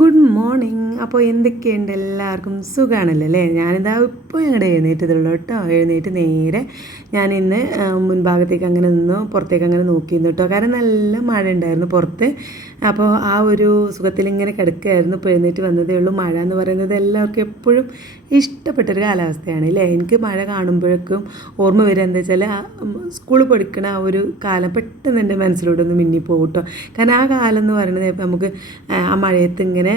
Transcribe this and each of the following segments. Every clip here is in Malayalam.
ഗുഡ് മോർണിംഗ് അപ്പോൾ എന്തൊക്കെയുണ്ട് എല്ലാവർക്കും? സുഖമാണല്ലോ അല്ലേ? ഞാനിതാ ഇപ്പോൾ ഞങ്ങളുടെ എഴുന്നേറ്റതുള്ളൂ കേട്ടോ. എഴുന്നേറ്റ് നേരെ ഞാൻ ഇന്ന് മുൻഭാഗത്തേക്ക് അങ്ങനെ നിന്നു പുറത്തേക്ക് അങ്ങനെ നോക്കിയിരുന്നു കേട്ടോ. കാരണം നല്ല മഴ ഉണ്ടായിരുന്നു പുറത്ത്. അപ്പോൾ ആ ഒരു സുഖത്തിൽ ഇങ്ങനെ കിടക്കുകയായിരുന്നു ഇപ്പോൾ എഴുന്നേറ്റ് വന്നതേ ഉള്ളൂ. മഴ എന്ന് പറയുന്നത് എല്ലാവർക്കും എപ്പോഴും ഇഷ്ടപ്പെട്ടൊരു കാലാവസ്ഥയാണ് അല്ലേ എനിക്ക് മഴ കാണുമ്പോഴേക്കും ഓർമ്മ വരിക എന്താ വെച്ചാൽ സ്കൂളിൽ പഠിക്കണ ആ ഒരു കാലം പെട്ടെന്ന് എന്റെ മനസ്സിലൂടെ ഒന്ന് മിന്നിപ്പോകും കേട്ടോ കാരണം ആ കാലം എന്ന് പറയുന്നത് നമുക്ക് ആ, മഴയത്ത് ഇങ്ങനെ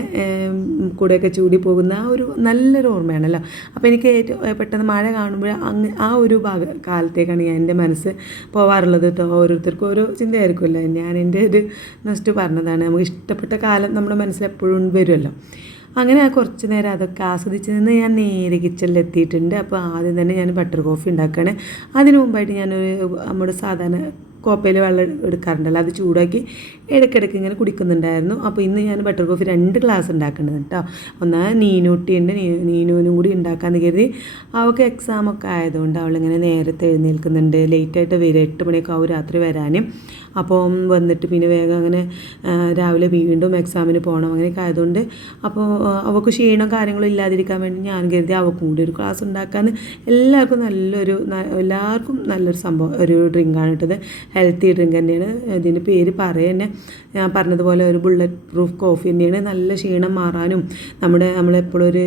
കൂടെയൊക്കെ ചൂടി പോകുന്ന ആ ഒരു നല്ലൊരു ഓർമ്മയാണല്ലോ. അപ്പോൾ എനിക്ക് ഏറ്റവും പെട്ടെന്ന് മഴ കാണുമ്പോൾ അങ്ങ് ആ ഒരു ഭാഗ കാലത്തേക്കാണ് ഞാൻ എന്റെ മനസ്സ് പോവാറുള്ളത് കേട്ടോ. ഓരോരുത്തർക്കും ഓരോ ചിന്തയായിരിക്കുമല്ലോ. ഞാൻ എന്റെ ഒരു നെക്സ്റ്റ് പറഞ്ഞതാണ് നമുക്ക് ഇഷ്ടപ്പെട്ട കാലം നമ്മുടെ മനസ്സിൽ എപ്പോഴും വരുമല്ലോ. അങ്ങനെ ആ കുറച്ച് നേരം അതൊക്കെ ആസ്വദിച്ച് നിന്ന് ഞാൻ നേരെ കിച്ചണിൽ എത്തിയിട്ടുണ്ട് അപ്പോൾ ആദ്യം തന്നെ ഞാൻ ബട്ടർ കോഫി ഉണ്ടാക്കുകയാണ് അതിന് മുമ്പായിട്ട് ഞാനൊരു നമ്മുടെ സാധാരണ കോപ്പയിൽ വെള്ളം എടുക്കാറുണ്ടല്ലോ. അത് ചൂടാക്കി ഇടയ്ക്കിടയ്ക്ക് ഇങ്ങനെ കുടിക്കുന്നുണ്ടായിരുന്നു. അപ്പോൾ ഇന്ന് ഞാൻ ബട്ടർ കോഫി രണ്ട് ഗ്ലാസ് ഉണ്ടാക്കേണ്ടത് കേട്ടോ. ഒന്നാ നീനൂട്ടിയുണ്ട് നീനുവിനും കൂടി ഉണ്ടാക്കാമെന്ന് കരുതി അവൾക്ക് എക്സാമൊക്കെ ആയതുകൊണ്ട് അവളിങ്ങനെ നേരത്തെ എഴുന്നേൽക്കുന്നുണ്ട്. ലേറ്റായിട്ട് വരും. എട്ട് മണിയൊക്കെ ആവും രാത്രി വരാനും. അപ്പോൾ വന്നിട്ട് പിന്നെ വേഗം അങ്ങനെ രാവിലെ വീണ്ടും എക്സാമിന് പോകണം അങ്ങനെയൊക്കെ ആയതുകൊണ്ട് അപ്പോൾ അവൾക്ക് ക്ഷീണം കാര്യങ്ങളും ഇല്ലാതിരിക്കാൻ വേണ്ടി ഞാൻ കരുതി അവൾക്കും കൂടി ഒരു ക്ലാസ് ഉണ്ടാക്കാമെന്ന് എല്ലാവർക്കും നല്ലൊരു എല്ലാവർക്കും നല്ലൊരു സംഭവം ഒരു ഡ്രിങ്കാണ് ഇട്ടത്. ഹെൽത്തി ഡ്രിങ്ക് തന്നെയാണ്. ഇതിന്റെ പേര് പറയുക തന്നെ ഞാൻ പറഞ്ഞതുപോലെ ഒരു ബുള്ളറ്റ് പ്രൂഫ് കോഫി തന്നെയാണ്. നല്ല ക്ഷീണം മാറാനും നമ്മുടെ നമ്മളെപ്പോഴും ഒരു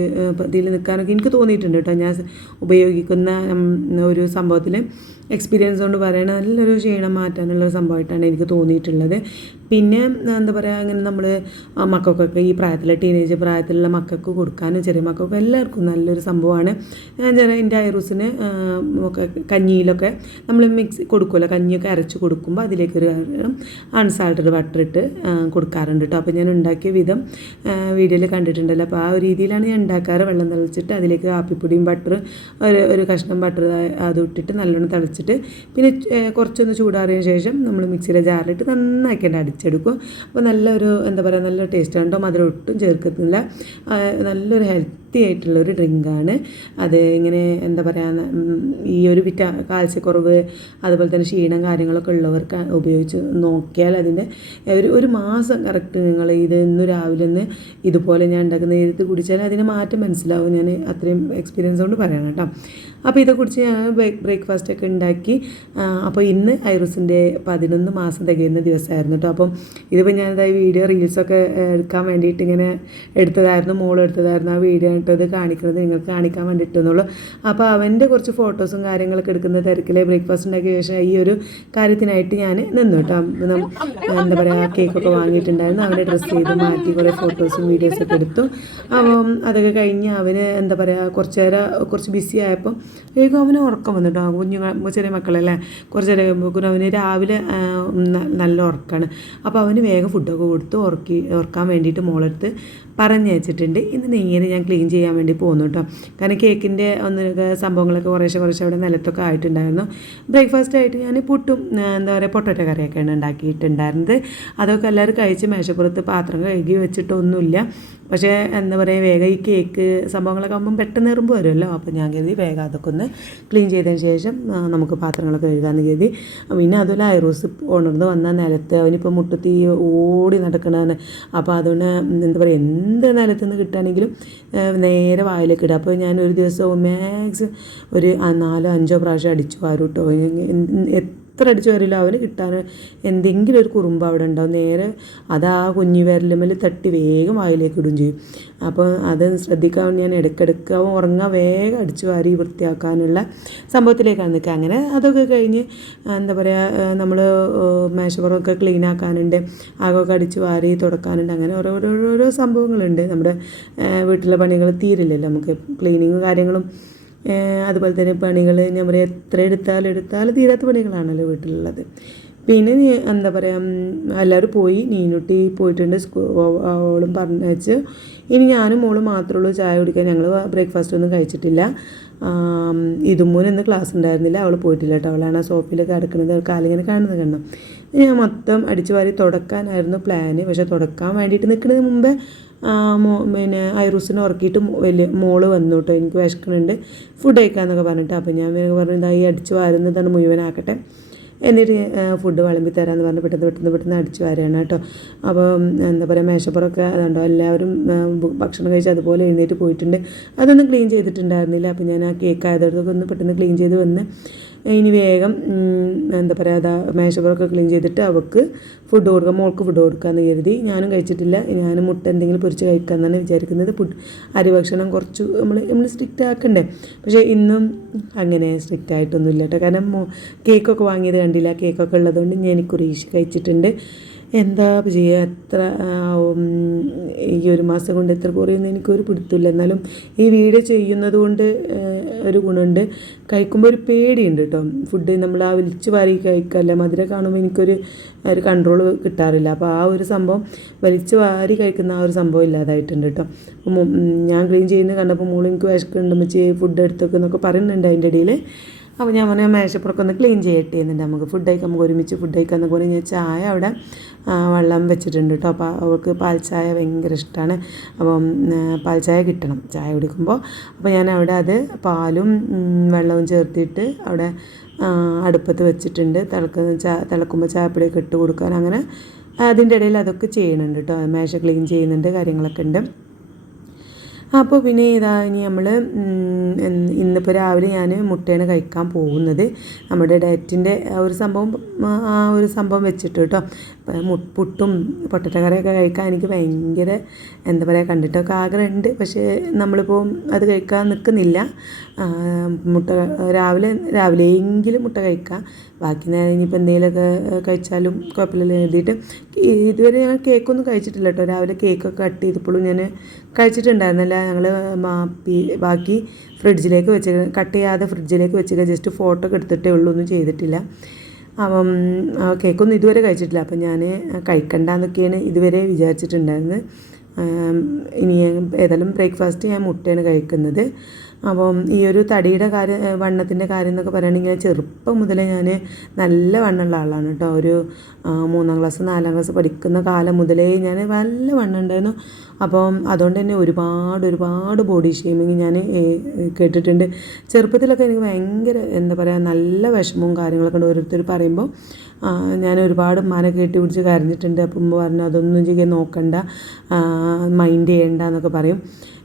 ഇതിൽ നിൽക്കാനൊക്കെ എനിക്ക് തോന്നിയിട്ടുണ്ട് കേട്ടോ. ഞാൻ ഉപയോഗിക്കുന്ന ഒരു സംഭവത്തിൽ എക്സ്പീരിയൻസ് കൊണ്ട് പറയണ നല്ലൊരു ക്ഷീണം മാറ്റാനുള്ള ഒരു സംഭവമായിട്ടാണ് എനിക്ക് തോന്നിയിട്ടുള്ളത്. പിന്നെ എന്താ പറയുക അങ്ങനെ നമ്മൾ മക്കൾക്കൊക്കെ ഈ പ്രായത്തിലെ ടീനേജ് പ്രായത്തിലുള്ള മക്കൾക്ക് കൊടുക്കാനും ചെറിയ മക്കൾക്കും എല്ലാവർക്കും നല്ലൊരു സംഭവമാണ്. ഞാൻ ചെറിയ എന്റെ ഐറൂസിന് ഒക്കെ കഞ്ഞിയിലൊക്കെ നമ്മൾ മിക്സ് കൊടുക്കുമല്ലോ കഞ്ഞിയൊക്കെ അരച്ച് കൊടുക്കുമ്പോൾ അതിലേക്ക് ഒരു അൺസാൾട്ടഡ് ബട്ടർ ഇട്ട് കൊടുക്കാറുണ്ട് കേട്ടോ അപ്പോൾ ഞാൻ ഉണ്ടാക്കിയ വിധം വീഡിയോയിൽ കണ്ടിട്ടുണ്ടല്ലോ. അപ്പോൾ ആ ഒരു രീതിയിലാണ് ഞാൻ ഉണ്ടാക്കാറ്. വെള്ളം തിളച്ചിട്ട് അതിലേക്ക് കാപ്പിപ്പൊടിയും ബട്ടർ ഒരു ഒരു കഷ്ണം ബട്ടർ അത് ഇട്ടിട്ട് നല്ലോണം തിളച്ചിട്ട് പിന്നെ കുറച്ചൊന്ന് ചൂടാറിയതിന് ശേഷം നമ്മൾ മിക്സിയിലെ ജാറിലിട്ട് നന്നാക്കിയിട്ട് അടിച്ചെടുക്കും അപ്പോൾ നല്ലൊരു എന്താ പറയുക നല്ല ടേസ്റ്റ് ഉണ്ടോ മധുരം ഒട്ടും ചേർക്കത്തില്ല. ആ, നല്ലൊരു ഹെൽത്തി ആയിട്ടുള്ള ഒരു ഡ്രിങ്കാണ് അത് ഇങ്ങനെ എന്താ പറയുക ഈ ഒരു വിറ്റാ കാൽസ്യക്കുറവ് അതുപോലെ തന്നെ ക്ഷീണം കാര്യങ്ങളൊക്കെ ഉള്ളവർക്ക് ഉപയോഗിച്ച് നോക്കിയാൽ അതിന്റെ ഒരു ഒരു മാസം കറക്റ്റ് നിങ്ങൾ ഇത് ഇന്ന് രാവിലെ ഒന്ന് ഇതുപോലെ ഞാൻ ഉണ്ടാക്കുന്ന ഇത് കുടിച്ചാൽ അതിന് മാറ്റം മനസ്സിലാവും. ഞാൻ അത്രയും എക്സ്പീരിയൻസ് കൊണ്ട് പറയണം കേട്ടോ. അപ്പോൾ ഇതേക്കുറിച്ച് കുറിച്ച് ഞാൻ ബ്രേക്ക്ഫാസ്റ്റ് ഒക്കെ ഉണ്ടാക്കി. അപ്പോൾ ഇന്ന് ഐറസിന്റെ പതിനൊന്ന് മാസം തികയുന്ന ദിവസമായിരുന്നു കേട്ടോ അപ്പം ഇതിപ്പോൾ ഞാനതായി വീഡിയോ റീൽസൊക്കെ എടുക്കാൻ വേണ്ടിയിട്ട് ഇങ്ങനെ എടുത്തതായിരുന്നു മോൾ എടുത്തതായിരുന്നു. ആ വീഡിയോ ഇട്ടത് കാണിക്കുന്നത് നിങ്ങൾക്ക് കാണിക്കാൻ വേണ്ടിയിട്ടെന്നുള്ളൂ അപ്പോൾ അവന്റെ കുറച്ച് ഫോട്ടോസും കാര്യങ്ങളൊക്കെ എടുക്കുന്ന തിരക്കിൽ ബ്രേക്ക്ഫാസ്റ്റ് ഉണ്ടാക്കിയ ശേഷം ഈ ഒരു കാര്യത്തിനായിട്ട് ഞാൻ നിന്നു കേട്ടോ എന്താ പറയുക കേക്കൊക്കെ വാങ്ങിയിട്ടുണ്ടായിരുന്നു. അവനെ ഡ്രസ്സ് ചെയ്ത് മാറ്റി കുറേ ഫോട്ടോസും വീഡിയോസൊക്കെ എടുത്തു. അപ്പം അതൊക്കെ കഴിഞ്ഞ് അവന് എന്താ പറയുക കുറച്ച് നേരം കുറച്ച് ബിസി ആയപ്പോൾ വേഗം അവന് ഉറക്കം വന്നിട്ടോ? കുഞ്ഞു ചെറിയ മക്കളല്ലേ? കുറച്ച് നേരം കഴിയുമ്പോഴേക്കും അവന് രാവിലെ നല്ല ഉറക്കമാണ് അപ്പോൾ അവന് വേഗം ഫുഡൊക്കെ കൊടുത്ത് ഉറക്കി ഉറക്കാൻ വേണ്ടിയിട്ട് മോളെടുത്ത് പറഞ്ഞയച്ചിട്ടുണ്ട് ഇന്ന് നെയ്യനെ ഞാൻ ക്ലീൻ ചെയ്യാൻ വേണ്ടി പോകുന്നു കേട്ടോ കാരണം കേക്കിന്റെ ഒന്ന് സംഭവങ്ങളൊക്കെ കുറേശ്ശെ കുറേശ്ശെ അവിടെ നിലത്തൊക്കെ ആയിട്ടുണ്ടായിരുന്നു. ബ്രേക്ക്ഫാസ്റ്റ് ആയിട്ട് ഞാൻ പുട്ടും എന്താ പറയുക പൊട്ടറ്റോ കറിയൊക്കെയാണ് ഉണ്ടാക്കിയിട്ടുണ്ടായിരുന്നത്. അതൊക്കെ എല്ലാവരും കഴിച്ച് മേശപ്പുറത്ത് പാത്രം കഴുകി വെച്ചിട്ടൊന്നുമില്ല. പക്ഷേ എന്താ പറയുക വേഗം ഈ കേക്ക് സംഭവങ്ങളൊക്കെ ആകുമ്പം പെട്ടെന്ന് എറുമ്പ് വരുമല്ലോ. അപ്പോൾ ഞാൻ കരുതി വേഗം അതൊക്കെ ഒന്ന് ക്ലീൻ ചെയ്തതിന് ശേഷം നമുക്ക് പാത്രങ്ങളൊക്കെ കഴുകാമെന്ന് കരുതി. പിന്നെ അതുപോലെ ഐറോസ് ഉണർന്ന് വന്ന നിലത്ത് അവനിപ്പോൾ മുട്ടത്തി ഓടി നടക്കണതാണ് അപ്പോൾ അതുകൊണ്ട് എന്താ പറയുക എന്ത് നിലത്ത് നിന്ന് കിട്ടുകയാണെങ്കിലും നേരെ വായിലേക്ക് ഇടുക അപ്പോൾ ഞാൻ ഒരു ദിവസം മാക്സിമം ഒരു നാലോ അഞ്ചോ പ്രാവശ്യം അടിച്ചു വാരും കേട്ടോ എത്ര അടിച്ചു വരില്ല അവന് കിട്ടാൻ എന്തെങ്കിലും ഒരു കുറുമ്പ് അവിടെ ഉണ്ടാവും. നേരെ അത് ആ കുഞ്ഞു വിരലുമ്മൽ തട്ടി വേഗം വായിലേക്ക് ഇടും ചെയ്യും. അപ്പോൾ അത് ശ്രദ്ധിക്കാൻ ഞാൻ ഇടയ്ക്കിടയ്ക്ക് അവൻ ഉറങ്ങാൻ വേഗം അടിച്ചു വാരി വൃത്തിയാക്കാനുള്ള സംഭവത്തിലേക്കാണ് നിൽക്കുക. അങ്ങനെ അതൊക്കെ കഴിഞ്ഞ് എന്താ പറയുക നമ്മൾ മേശപ്പുറമൊക്കെ ക്ലീൻ ആക്കാനുണ്ട് ആകമൊക്കെ അടിച്ച് വാരി തുടക്കാനുണ്ട്. അങ്ങനെ ഓരോ ഓരോ സംഭവങ്ങളുണ്ട്. നമ്മുടെ വീട്ടിലെ പണികൾ തീരില്ലല്ലോ. നമുക്ക് ക്ലീനിങ്ങും കാര്യങ്ങളും അതുപോലെ തന്നെ പണികൾ ഞാൻ പറയാം എത്ര എടുത്താലും എടുത്താലും തീരാത്ത പണികളാണല്ലോ വീട്ടിലുള്ളത്. പിന്നെ എന്താ പറയുക എല്ലാവരും പോയി നീനുട്ടി പോയിട്ടുണ്ട് സ്കൂ അവളും വെച്ച് ഇനി ഞാനും മോളും മാത്രമേ ഉള്ളൂ ചായ കുടിക്കാൻ. ഞങ്ങൾ ബ്രേക്ക്ഫാസ്റ്റ് ഒന്നും കഴിച്ചിട്ടില്ല. ഇതുമൂന്ന് ഇന്ന് ക്ലാസ് ഉണ്ടായിരുന്നില്ല. അവൾ പോയിട്ടില്ല കേട്ടോ. അവളാണ് ആ സോഫയിലൊക്കെ കിടക്കുന്നത്. കാലിങ്ങനെ കാണുന്നത് കാണണം. ഞാൻ മൊത്തം അടിച്ചു വാരി തുടക്കാനായിരുന്നു പ്ലാന് പക്ഷേ തുടക്കാൻ വേണ്ടിയിട്ട് നിൽക്കുന്നതിന് മുമ്പേ മോ പിന്നെ ഐറൂസിനെ ഉറക്കിയിട്ട് വലിയ മോൾ വന്നു കേട്ടോ. എനിക്ക് വിശക്കണുണ്ട് ഫുഡ് കഴിക്കാമെന്നൊക്കെ പറഞ്ഞിട്ട്. അപ്പോൾ ഞാൻ പറഞ്ഞു ഇതായി അടിച്ച് വാരുന്നതാണ് മുഴുവനാക്കട്ടെ. എന്നിട്ട് ഫുഡ് വിളമ്പി തരാമെന്ന് പറഞ്ഞ് പെട്ടെന്ന് പെട്ടെന്ന് പെട്ടെന്ന് അടിച്ചു വരികയാണ് കേട്ടോ. അപ്പോൾ എന്താ പറയുക മേശപ്പുറമൊക്കെ അതുണ്ടോ എല്ലാവരും ഭക്ഷണം കഴിച്ച് അതുപോലെ എഴുന്നേറ്റ് പോയിട്ടുണ്ട്. അതൊന്നും ക്ലീൻ ചെയ്തിട്ടുണ്ടായിരുന്നില്ല. അപ്പോൾ ഞാൻ ആ കേക്ക് ആയതൊക്കെ ഒന്ന് പെട്ടെന്ന് ക്ലീൻ ചെയ്ത് വന്ന് ഇനി വേഗം എന്താ പറയുക അതാ മേശപ്പുറമൊക്കെ ക്ലീൻ ചെയ്തിട്ട് അവൾക്ക് ഫുഡ് കൊടുക്കാം. മോൾക്ക് ഫുഡ് കൊടുക്കാമെന്ന് കരുതി. ഞാനും കഴിച്ചിട്ടില്ല. ഞാൻ മുട്ട എന്തെങ്കിലും പൊരിച്ച് കഴിക്കാമെന്നാണ് വിചാരിക്കുന്നത്. ഫുഡ് അരി ഭക്ഷണം കുറച്ച് നമ്മൾ നമ്മൾ സ്ട്രിക്റ്റ് ആക്കണ്ടേ? പക്ഷേ ഇന്നും അങ്ങനെ സ്ട്രിക്റ്റ് ആയിട്ടൊന്നുമില്ല കേട്ടോ. കാരണം കേക്കൊക്കെ വാങ്ങിയത് കണ്ടില്ല? കേക്കൊക്കെ ഉള്ളതുകൊണ്ട് ഞാൻ കുറേശ്ശെ കഴിച്ചിട്ടുണ്ട്. എന്താ ചെയ്യുക എത്ര ഈ ഒരു മാസം കൊണ്ട് എത്ര കുറയുമെന്ന് എനിക്കൊരു പിടുത്തമില്ല. എന്നാലും ഈ വീഡിയോ ചെയ്യുന്നത് കൊണ്ട് ഒരു ഗുണമുണ്ട്. കഴിക്കുമ്പോൾ ഒരു പേടിയുണ്ട് കേട്ടോ ഫുഡ് നമ്മൾ ആ വലിച്ച് വാരി കഴിക്കല്ല മധുരം കാണുമ്പോൾ എനിക്കൊരു ഒരു കൺട്രോൾ കിട്ടാറില്ല. അപ്പോൾ ആ ഒരു സംഭവം വലിച്ച് വാരി കഴിക്കുന്ന ആ ഒരു സംഭവം ഇല്ലാതായിട്ടുണ്ട് കേട്ടോ ഞാൻ ക്ലീൻ ചെയ്യുന്നത് കണ്ടപ്പോൾ മോൾ വിശക്കുന്നുണ്ട് വെച്ച് ഫുഡ് എടുത്തൊക്കെ എന്നൊക്കെ പറയുന്നുണ്ട് അതിന്റെ ഇടയിൽ അപ്പോൾ ഞാൻ പറഞ്ഞാൽ മേശപ്പുറമൊക്കെ ഒന്ന് ക്ലീൻ ചെയ്യട്ടെ എന്നിട്ട് നമുക്ക് ഫുഡ് കഴിക്കാം. നമുക്ക് ഒരുമിച്ച് ഫുഡ് കഴിക്കാമെന്ന് പറഞ്ഞ് ഞാൻ ചായ അവിടെ വെള്ളം വെച്ചിട്ടുണ്ട് കേട്ടോ അപ്പോൾ അവൾക്ക് പാൽ ഭയങ്കര ഇഷ്ടമാണ് അപ്പം പാൽ ചായ കിട്ടണം ചായ കുടിക്കുമ്പോൾ അപ്പോൾ ഞാൻ അവിടെ അത് പാലും വെള്ളവും ചേർത്തിട്ട് അവിടെ അടുപ്പത്ത് വെച്ചിട്ടുണ്ട്. തിളക്കുന്ന ചാ തിളക്കുമ്പോൾ ചായപ്പൊടിയൊക്കെ ഇട്ട് കൊടുക്കാൻ അങ്ങനെ അതിന്റെ ഇടയിൽ അതൊക്കെ ചെയ്യുന്നുണ്ട് കേട്ടോ മേശ ക്ലീൻ ചെയ്യുന്നുണ്ട് കാര്യങ്ങളൊക്കെ ഉണ്ട്. അപ്പോൾ പിന്നെ ഇതാ ഇനി നമ്മൾ ഇന്നിപ്പോൾ രാവിലെ ഞാൻ മുട്ടയാണ് കഴിക്കാൻ പോകുന്നത്. നമ്മുടെ ഡയറ്റിന്റെ ഒരു സംഭവം ആ, ഒരു സംഭവം വെച്ചിട്ട് കേട്ടോ. പുട്ടും പൊട്ടറ്റക്കറിയൊക്കെ കഴിക്കാൻ എനിക്ക് ഭയങ്കര എന്താ പറയുക കണ്ടിട്ടൊക്കെ ആഗ്രഹമുണ്ട്. പക്ഷേ നമ്മളിപ്പോൾ അത് കഴിക്കാൻ നിൽക്കുന്നില്ല. മുട്ട രാവിലെ രാവിലെയെങ്കിലും മുട്ട കഴിക്കാം. ബാക്കി നേരം ഇനിയിപ്പോൾ എന്തെങ്കിലുമൊക്കെ കഴിച്ചാലും കുഴപ്പമില്ല എഴുതിയിട്ട് ഇതുവരെ ഞാൻ കേക്കൊന്നും കഴിച്ചിട്ടില്ല കേട്ടോ. രാവിലെ കേക്കൊക്കെ കട്ട് ചെയ്തപ്പോഴും ഞാൻ കഴിച്ചിട്ടുണ്ടായിരുന്നില്ല. ഞങ്ങൾ ബാക്കി ഫ്രിഡ്ജിലേക്ക് വെച്ച് കട്ട് ചെയ്യാതെ ഫ്രിഡ്ജിലേക്ക് വെച്ചിട്ട് ജസ്റ്റ് ഫോട്ടോ ഒക്കെ എടുത്തിട്ടേ ഉള്ളൂ. ഒന്നും ചെയ്തിട്ടില്ല. അപ്പം കേക്കൊന്നും ഇതുവരെ കഴിച്ചിട്ടില്ല. അപ്പം ഞാൻ കഴിക്കണ്ടെന്നൊക്കെയാണ് ഇതുവരെ വിചാരിച്ചിട്ടുണ്ടായിരുന്നത്. ഇനി ഏതായാലും ബ്രേക്ക്ഫാസ്റ്റ് ഞാൻ മുട്ടയാണ് കഴിക്കുന്നത്. അപ്പം ഈ ഒരു തടിയുടെ കാര്യം വണ്ണത്തിന്റെ കാര്യം എന്നൊക്കെ പറയുകയാണെങ്കിൽ ചെറുപ്പം മുതലേ ഞാൻ നല്ല വണ്ണമുള്ള ആളാണ് കേട്ടോ. ഒരു മൂന്നാം ക്ലാസ് നാലാം ക്ലാസ് പഠിക്കുന്ന കാലം മുതലേ ഞാൻ നല്ല വണ്ണം ഉണ്ടായിരുന്നു അപ്പം അതുകൊണ്ട് തന്നെ ഒരുപാട് ഒരുപാട് ബോഡി ഷെയ്മിങ് ഞാൻ കേട്ടിട്ടുണ്ട്. ചെറുപ്പത്തിലൊക്കെ എനിക്ക് ഭയങ്കര എന്താ പറയുക നല്ല വിഷമവും കാര്യങ്ങളൊക്കെ ഉണ്ട് ഓരോരുത്തർ പറയുമ്പോൾ. ഞാൻ ഒരുപാട് ഉമ്മാനെ കെട്ടി പിടിച്ച് കരഞ്ഞിട്ടുണ്ട്. അപ്പം പറഞ്ഞു അതൊന്നും ചെയ്യാൻ നോക്കണ്ട. മൈൻഡ് ചെയ്യണ്ട എന്നൊക്കെ പറയും.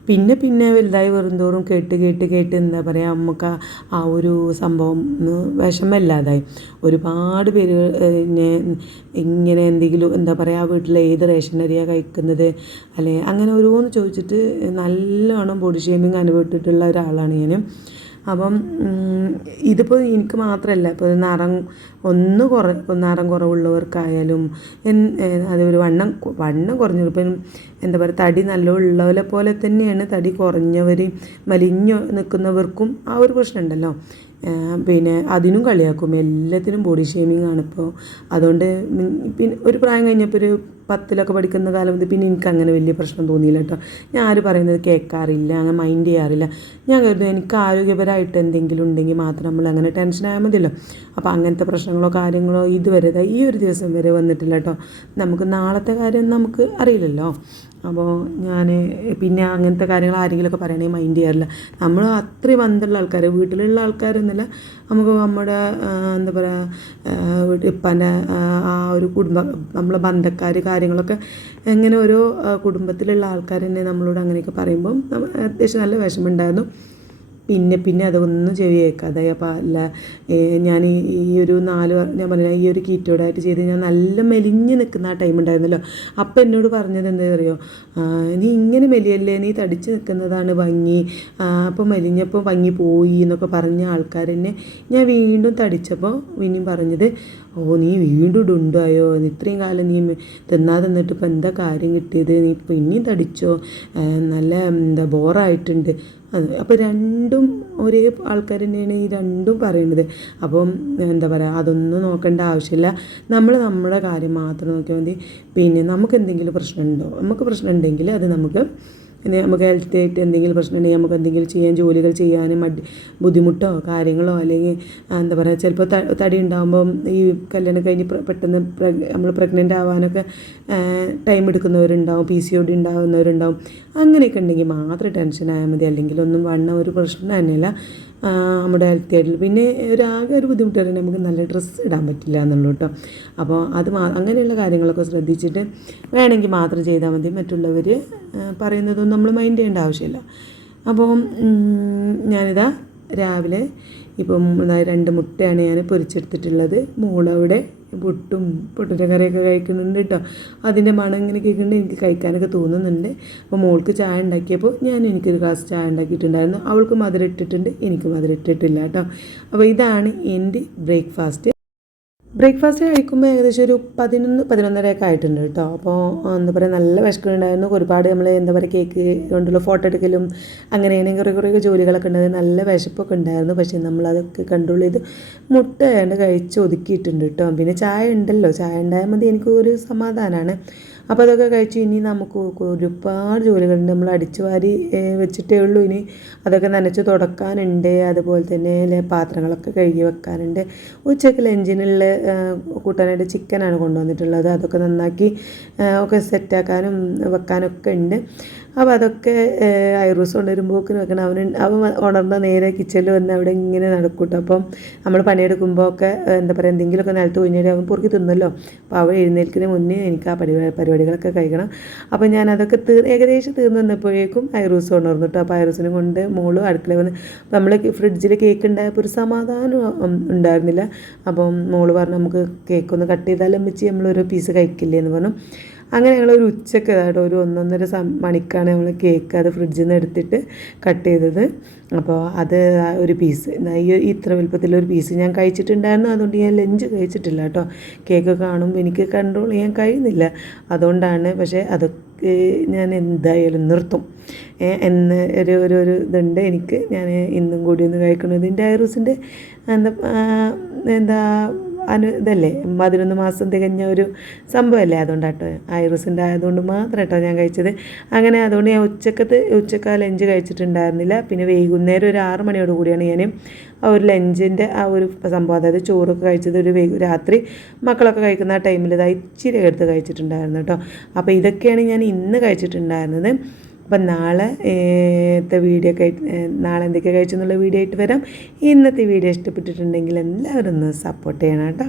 പിന്നെ പിന്നെ വലുതായി വരുന്തോറും കേട്ട് കേട്ട് കേട്ട് എന്താ പറയുക നമുക്ക് ആ- ഒരു സംഭവം വിഷമമില്ലാതായി. ഒരുപാട് പേര് ഇങ്ങനെ എന്തെങ്കിലും എന്താ പറയുക ആ വീട്ടിലെ ഏത് റേഷൻ അരിയാണ് കഴിക്കുന്നത് അല്ലെ അങ്ങനെ ഓരോന്ന് ചോദിച്ചിട്ട് നല്ലോണം ബോഡി ഷേമിങ് അനുഭവപ്പെട്ടിട്ടുള്ള ഒരാളാണ് ഞാൻ അപ്പം ഇതിപ്പോൾ എനിക്ക് മാത്രമല്ല ഇപ്പോൾ നിറം ഒന്ന് കുറ നിറം കുറവുള്ളവർക്കായാലും എൻ- അത് ഒരു വണ്ണം വണ്ണം കുറഞ്ഞു. ഇപ്പം എന്താ പറയുക തടി നല്ല ഉള്ളവരെ പോലെ തന്നെയാണ് തടി കുറഞ്ഞവർ വലിഞ്ഞു നിൽക്കുന്നവർക്കും ആ ഒരു പ്രശ്നമുണ്ടല്ലോ. പിന്നെ അതിനും കളിയാക്കും. എല്ലാത്തിനും ബോഡി ഷെയ്മിങ് ആണ് ഇപ്പോൾ അതുകൊണ്ട് പിന്നെ ഒരു പ്രായം കഴിഞ്ഞപ്പോൾ ഒരു പത്തിലൊക്കെ പഠിക്കുന്ന കാലം മുതൽ പിന്നെ എനിക്ക് അങ്ങനെ വലിയ പ്രശ്നം തോന്നിയില്ല കേട്ടോ. ഞാൻ ആര് പറയുന്നത് കേൾക്കാറില്ല അങ്ങനെ മൈൻഡ് ചെയ്യാറില്ല. ഞാൻ കരുതുന്നു എനിക്ക് ആരോഗ്യപരമായിട്ട് എന്തെങ്കിലും ഉണ്ടെങ്കിൽ മാത്രം നമ്മൾ അങ്ങനെ ടെൻഷനായാൽ മതിയല്ലോ. അപ്പോൾ അങ്ങനത്തെ പ്രശ്നങ്ങളോ കാര്യങ്ങളോ ഇതുവരെ ഈ ഒരു ദിവസം വരെ വന്നിട്ടില്ല കേട്ടോ. നമുക്ക് നാളത്തെ കാര്യം നമുക്ക് അറിയില്ലല്ലോ. അപ്പോൾ ഞാൻ പിന്നെ അങ്ങനത്തെ കാര്യങ്ങൾ ആരെങ്കിലുമൊക്കെ പറയണേ മൈൻഡ് ചെയ്യാറില്ല. നമ്മൾ അത്രയും ബന്ധമുള്ള ആൾക്കാർ വീട്ടിലുള്ള ആൾക്കാരെന്നല്ല നമുക്ക് നമ്മുടെ എന്താ പറയുക ഇപ്പന്റെ ആ ഒരു കുടുംബ നമ്മളെ ബന്ധക്കാർ കാര്യങ്ങളൊക്കെ എങ്ങനെ ഓരോ കുടുംബത്തിലുള്ള ആൾക്കാർ തന്നെ നമ്മളോട് അങ്ങനെയൊക്കെ പറയുമ്പം അത്യാവശ്യം നല്ല വിഷമമുണ്ടായിരുന്നു പിന്നെ പിന്നെ അതൊന്നും ചെവി കേൾക്കാതെ. അല്ല ഞാൻ ഈ ഒരു നാല് ഞാൻ പറഞ്ഞ ഈ ഒരു കീറ്റോടായിട്ട് ചെയ്ത് ഞാൻ നല്ല മെലിഞ്ഞ് നിൽക്കുന്ന ആ ടൈം ഉണ്ടായിരുന്നല്ലോ. അപ്പം എന്നോട് പറഞ്ഞത് എന്താ അറിയോ? നീ ഇങ്ങനെ മെലിയല്ലേ? നീ തടിച്ച് നിൽക്കുന്നതാണ് ഭംഗി. അപ്പോൾ മെലിഞ്ഞപ്പോൾ ഭംഗി പോയി എന്നൊക്കെ പറഞ്ഞ ആൾക്കാർ തന്നെ ഞാൻ വീണ്ടും തടിച്ചപ്പോൾ പിന്നെയും പറഞ്ഞത് ഓ നീ വീണ്ടും ഇടുണ്ടായോ ഇത്രയും കാലം നീ തിന്നാ തിന്നിട്ട് ഇപ്പം എന്താ കാര്യം കിട്ടിയത്? നീ ഇപ്പം ഇനിയും തടിച്ചോ? നല്ല എന്താ ബോറായിട്ടുണ്ട് അത്. അപ്പോൾ രണ്ടും ഒരേ ആൾക്കാർ തന്നെയാണ് ഈ രണ്ടും പറയുന്നത് അപ്പം എന്താ പറയുക അതൊന്നും നോക്കേണ്ട ആവശ്യമില്ല നമ്മൾ നമ്മുടെ കാര്യം മാത്രം നോക്കിയാൽ മതി. പിന്നെ നമുക്ക് എന്തെങ്കിലും പ്രശ്നമുണ്ടോ? നമുക്ക് പ്രശ്നം ഉണ്ടെങ്കിൽ അത് നമുക്ക് ഇനി നമുക്ക് ഹെൽത്ത് ആയിട്ട് എന്തെങ്കിലും പ്രശ്നം ഉണ്ടെങ്കിൽ നമുക്ക് എന്തെങ്കിലും ചെയ്യാൻ ജോലികൾ ചെയ്യാനും മടി ബുദ്ധിമുട്ടോ കാര്യങ്ങളോ അല്ലെങ്കിൽ എന്താ പറയുക ചിലപ്പോൾ തടി ഉണ്ടാകുമ്പം ഈ കല്യാണം കഴിഞ്ഞ് പെട്ടെന്ന് നമ്മൾ പ്രഗ്നന്റ് ആവാനൊക്കെ ടൈം എടുക്കുന്നവരുണ്ടാവും പി സി ഒ ഡി ഉണ്ടാകുന്നവരുണ്ടാവും അങ്ങനെയൊക്കെ ഉണ്ടെങ്കിൽ മാത്രം ടെൻഷൻ ആയാൽ മതി. അല്ലെങ്കിൽ ഒന്നും വണ്ണ ഒരു പ്രശ്നം തന്നെയല്ല നമ്മുടെ ഹെൽത്തി ആയിട്ടുള്ള. പിന്നെ ഒരു ആകെ ഒരു ബുദ്ധിമുട്ട് തന്നെ നമുക്ക് നല്ല ഡ്രസ്സ് ഇടാൻ പറ്റില്ല എന്നുള്ളൂ കേട്ടോ. അപ്പോൾ അത് അങ്ങനെയുള്ള കാര്യങ്ങളൊക്കെ ശ്രദ്ധിച്ചിട്ട് വേണമെങ്കിൽ മാത്രം ചെയ്താൽ മതി. മറ്റുള്ളവർ പറയുന്നതൊന്നും നമ്മൾ മൈൻഡ് ചെയ്യേണ്ട ആവശ്യമില്ല. അപ്പോൾ ഞാനിതാ രാവിലെ ഇപ്പം രണ്ട് മുട്ടയാണ് ഞാൻ പൊരിച്ചെടുത്തിട്ടുള്ളത്. മോളവിടെ പുട്ടും പുട്ടിന്റെ കറിയൊക്കെ കഴിക്കുന്നുണ്ട് കേട്ടോ അതിന്റെ മണം ഇങ്ങനെ കേൾക്കുന്നുണ്ട് എനിക്ക് കഴിക്കാനൊക്കെ തോന്നുന്നുണ്ട്. അപ്പോൾ മോൾക്ക് ചായ ഉണ്ടാക്കിയപ്പോൾ ഞാൻ എനിക്കൊരു ഗ്ലാസ് ചായ ഉണ്ടാക്കിയിട്ടുണ്ടായിരുന്നു. അവൾക്ക് മധുരം ഇട്ടിട്ടുണ്ട് എനിക്ക് മധുരം ഇട്ടിട്ടില്ല കേട്ടോ അപ്പോൾ ഇതാണ് എന്റെ ബ്രേക്ക്ഫാസ്റ്റ് ബ്രേക്ക്ഫാസ്റ്റ് കഴിക്കുമ്പോൾ ഏകദേശം ഒരു പതിനൊന്ന് പതിനൊന്നരയൊക്കെ ആയിട്ടുണ്ട് കേട്ടോ. അപ്പോൾ എന്താ പറയുക നല്ല വിശക്കുണ്ടായിരുന്നു ഒരുപാട് നമ്മൾ എന്താ പറയുക കേക്ക് കൊണ്ടുള്ള ഫോട്ടോ എടുക്കലും അങ്ങനെയാണ് കുറേ കുറേ ജോലികളൊക്കെ ഉണ്ടായിരുന്നു നല്ല വിശപ്പൊക്കെ ഉണ്ടായിരുന്നു. പക്ഷേ നമ്മളതൊക്കെ കൺട്രോൾ ചെയ്ത് മുട്ട ഏതാണ്ട് കഴിച്ച് ഒതുക്കിയിട്ടുണ്ട് കേട്ടോ. പിന്നെ ചായ ഉണ്ടല്ലോ. ചായ ഉണ്ടായാൽ മതി. എനിക്ക് ഒരു സമാധാനമാണ് അപ്പോൾ അതൊക്കെ കഴിച്ച് ഇനി നമുക്ക് ഒരുപാട് ജോലികളുണ്ട്. നമ്മൾ അടിച്ചു വാരി വെച്ചിട്ടേ ഉള്ളൂ. ഇനി അതൊക്കെ നനച്ച് തുടക്കാനുണ്ട്. അതുപോലെ തന്നെ പാത്രങ്ങളൊക്കെ കഴുകി വെക്കാനുണ്ട്. ഉച്ചയ്ക്ക് ലഞ്ചിനുള്ള കൂട്ടാനായിട്ട് ചിക്കനാണ് കൊണ്ടുവന്നിട്ടുള്ളത്. അതൊക്കെ നന്നാക്കി ഒക്കെ സെറ്റാക്കാനും വെക്കാനൊക്കെ ഉണ്ട്. അപ്പോൾ അതൊക്കെ ഐറൂസ് കൊണ്ടുവരുമ്പോക്കിന് വെക്കണം അവന് അവൻ ഉണർന്ന നേരെ കിച്ചണിൽ വന്ന് അവിടെ ഇങ്ങനെ നടക്കൂട്ടോ. അപ്പം നമ്മൾ പണിയെടുക്കുമ്പോൾ ഒക്കെ എന്താ പറയുക എന്തെങ്കിലുമൊക്കെ നിലത്ത് കഴിഞ്ഞാൽ അവൻ പൊറുക്കി തിന്നല്ലോ. അപ്പോൾ അവൻ എഴുന്നേൽക്കുന്നതിന് മുന്നേ എനിക്ക് ആ പരിപാടി പരിപാടികളൊക്കെ കഴിക്കണം. അപ്പോൾ ഞാൻ അതൊക്കെ തീർ ഏകദേശം തീർന്നു വന്നപ്പോഴേക്കും ഐറൂസ് ഉണർന്നു അപ്പോൾ ഐറൂസിനെ കൊണ്ട് മോൾ അടുക്കള വന്ന് അപ്പോൾ നമ്മൾ ഫ്രിഡ്ജിൽ കേക്ക് ഉണ്ടായപ്പോൾ ഒരു സമാധാനം ഉണ്ടായിരുന്നില്ല. അപ്പം മോൾ പറഞ്ഞു നമുക്ക് കേക്ക് ഒന്ന് കട്ട് ചെയ്താലും വെച്ച് നമ്മളൊരു പീസ് കഴിക്കില്ലേ എന്ന് പറഞ്ഞു. അങ്ങനെ ഞങ്ങൾ ഒരു ഉച്ചയ്ക്ക് കേട്ടോ ഒരു ഒന്നൊന്നര മണിക്കാണ് ഞങ്ങൾ കേക്ക് അത് ഫ്രിഡ്ജിൽ നിന്ന് എടുത്തിട്ട് കട്ട് ചെയ്തത്. അപ്പോൾ അത് ഒരു പീസ് ഈ ഇത്ര വലുപ്പത്തിലൊരു പീസ് ഞാൻ കഴിച്ചിട്ടുണ്ടായിരുന്നു. അതുകൊണ്ട് ഞാൻ ലഞ്ച് കഴിച്ചിട്ടില്ല കേട്ടോ. കേക്ക് കാണുമ്പോൾ എനിക്ക് കൺട്രോൾ ചെയ്യാൻ കഴിയുന്നില്ല. അതുകൊണ്ടാണ് പക്ഷേ അതൊക്കെ ഞാൻ എന്തായാലും നിർത്തും. എന്ന ഒരു ഒരു ഒരു ഇതുണ്ട്. എനിക്ക് ഞാൻ ഇന്നും കൂടി ഒന്ന് കഴിക്കണം. ഇതിന്റെ ഐറൂസിന്റെ എന്താ എന്താ അനു ഇതല്ലേ? പതിനൊന്ന് മാസം തികഞ്ഞ ഒരു സംഭവമല്ലേ അതുകൊണ്ടാട്ടോ ഐറസിന്റെ ആയതുകൊണ്ട് മാത്രം കേട്ടോ ഞാൻ കഴിച്ചത്. അങ്ങനെ അതുകൊണ്ട് ഞാൻ ഉച്ചക്കത്ത് ഉച്ചയ്ക്ക് ലഞ്ച് കഴിച്ചിട്ടുണ്ടായിരുന്നില്ല. പിന്നെ വൈകുന്നേരം ഒരു ആറ് മണിയോട് കൂടിയാണ് ഞാൻ ആ ഒരു ലഞ്ചിന്റെ ആ ഒരു സംഭവം. അതായത് ചോറൊക്കെ കഴിച്ചത് ഒരു രാത്രി മക്കളൊക്കെ കഴിക്കുന്ന ആ ടൈമിൽ ഇതാ ഇച്ചിരി എടുത്ത് കഴിച്ചിട്ടുണ്ടായിരുന്നു കേട്ടോ. അപ്പോൾ ഇതൊക്കെയാണ് ഞാൻ ഇന്ന് കഴിച്ചിട്ടുണ്ടായിരുന്നത്. അപ്പം നാളെ വീഡിയോ ഏ, നാളെ എന്തൊക്കെ കഴിച്ചു എന്നുള്ള വീഡിയോ ആയിട്ട് വരാം. ഇന്നത്തെ വീഡിയോ ഇഷ്ടപ്പെട്ടിട്ടുണ്ടെങ്കിൽ എല്ലാവരും ഒന്ന് സപ്പോർട്ട് ചെയ്യണം കേട്ടോ.